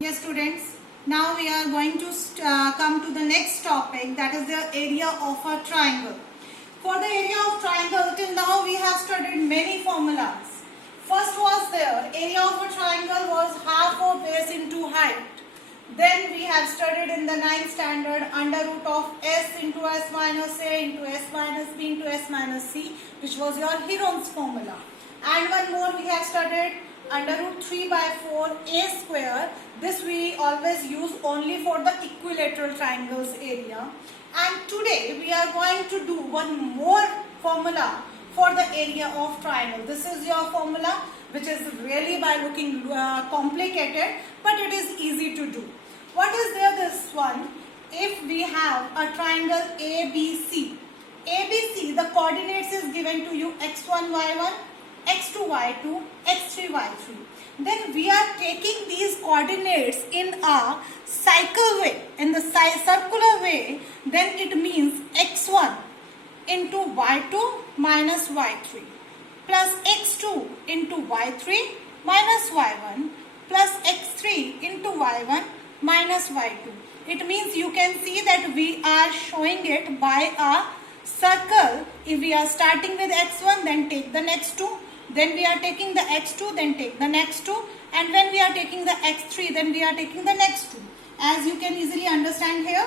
Yes students, now we are going to come to the next topic, that is the area of a triangle. For the area of triangle, till now we have studied many formulas. First was there, area of a triangle was half of base into height. Then we have studied in the 9th standard under root of s into s minus a into s minus b into s minus c, which was your Heron's formula. And one more we have studied under root 3 by 4 a square. This we always use only for the equilateral triangles area. And today we are going to do one more formula for the area of triangle. This is your formula, which is really by looking complicated, but it is easy to do. What is there this one? If we have a triangle ABC, ABC, the coordinates is given to you x1, y1, x2, y2, x3, y3. Then we are taking these coordinates in a cycle way, in the circular way, then it means x1 into y2 minus y3 plus x2 into y3 minus y1 plus x3 into y1 minus y2. It means you can see that we are showing it by a circle. If we are starting with x1, then take the next two. Then we are taking the x2, then take the next two. And when we are taking the x3, then we are taking the next two. As you can easily understand here.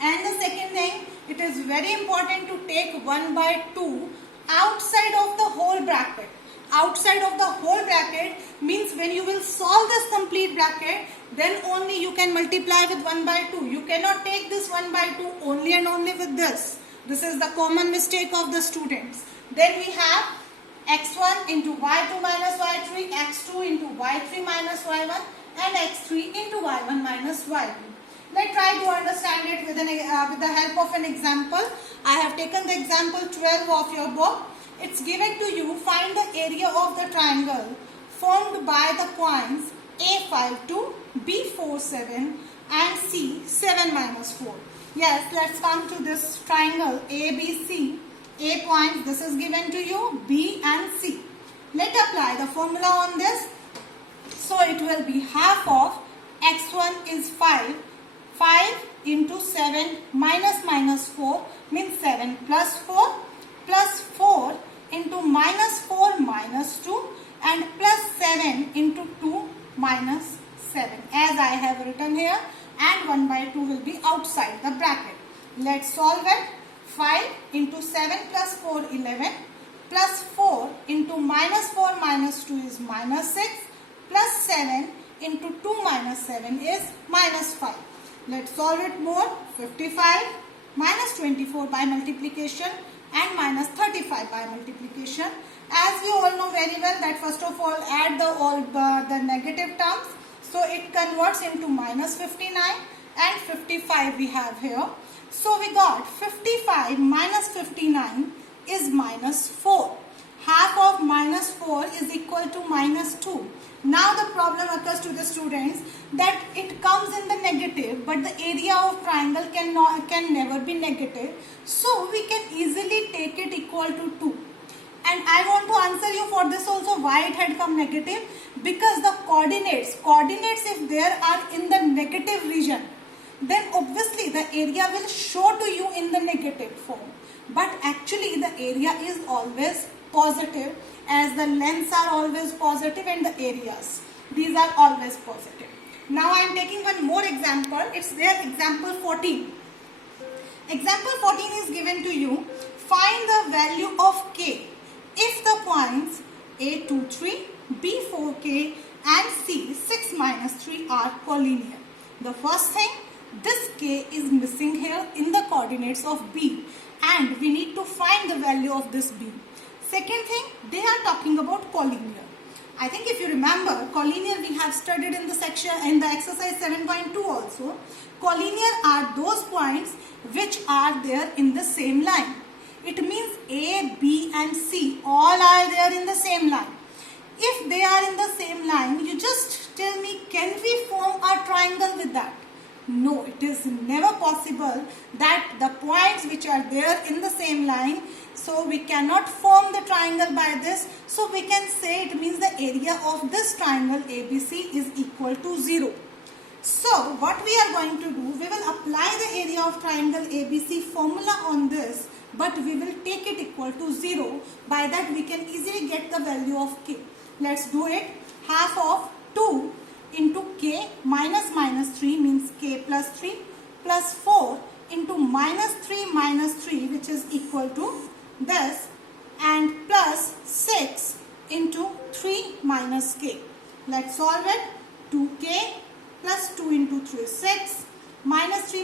And the second thing, it is very important to take 1 by 2 outside of the whole bracket. Outside of the whole bracket means when you will solve this complete bracket, then only you can multiply with 1 by 2. You cannot take this 1 by 2 only and only with this. This is the common mistake of the students. Then we have x1 into y2 minus y3, x2 into y3 minus y1 and x3 into y1 minus y2. Let's try to understand it with the help of an example. I have taken the example 12 of your book. It's given to you, find the area of the triangle formed by the points A52, B47 and C7 minus 4. Yes, let's come to this triangle ABC. A point, this is given to you, B and C. Let's apply the formula on this. So it will be half of x1 is 5. 5 into 7 minus 4 means 7 plus 4 into minus 4 minus 2 and plus 7 into 2 minus 7 as I have written here, and 1 by 2 will be outside the bracket. Let's solve it. 5 into 7 plus 4, 11, plus 4 into minus 4 minus 2 is minus 6, plus 7 into 2 minus 7 is minus 5. Let's solve it more. 55 minus 24 by multiplication and minus 35 by multiplication. As we all know very well that first of all add the negative terms. So it converts into minus 59 and 55 we have here. So we got 55 minus 59 is minus 4. Half of minus 4 is equal to minus 2. Now the problem occurs to the students that it comes in the negative, but the area of triangle can never be negative. So we can easily take it equal to 2. And I want to answer you for this also why it had come negative. Because the coordinates if there are in the negative region, then obviously the area will show to you in the negative form. But actually the area is always positive, as the lengths are always positive and the areas, these are always positive. Now I am taking one more example. It's there, example 14. Example 14 is given to you. Find the value of k if the points A23, B4k and C6 minus 3 are collinear. The first thing, this k is missing here in the coordinates of B, and we need to find the value of this B. Second thing, they are talking about collinear. I think if you remember, collinear we have studied in the section in the exercise 7.2 also. Collinear are those points which are there in the same line. It means A, B and C all are there in the same line. If they are in the same line, you just tell me, can we form a triangle with that? No, it is never possible that the points which are there in the same line, so we cannot form the triangle by this. So we can say it means the area of this triangle ABC is equal to 0. So what we are going to do, we will apply the area of triangle ABC formula on this, but we will take it equal to 0. By that we can easily get the value of k. Let's do it. Half of 2 into k minus 3 means k plus 3 plus 4 into minus 3 which is equal to this, and plus 6 into 3 minus k. Let's solve it. 2k plus 2 into 3 is 6. Minus 3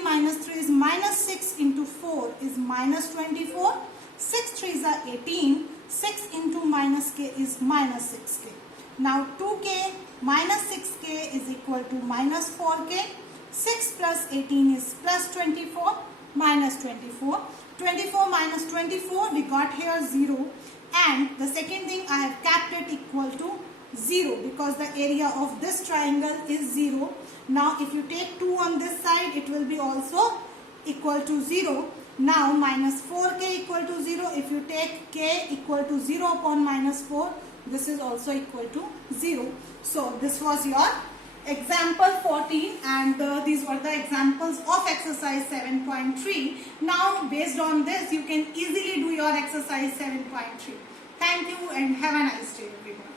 is minus 6 into 4 is minus 24. 6 3s are 18. 6 into minus k is minus 6k. Now 2k minus 6k is equal to minus 4k. 6 plus 18 is plus 24 minus 24. 24 minus 24, we got here 0. And the second thing, I have kept it equal to 0 because the area of this triangle is 0. Now if you take 2 on this side, it will be also equal to 0. Now minus 4k equal to 0. If you take k equal to 0 upon minus 4, this is also equal to 0. So this was your example 14, and these were the examples of exercise 7.3. Now based on this, you can easily do your exercise 7.3. Thank you and have a nice day everyone.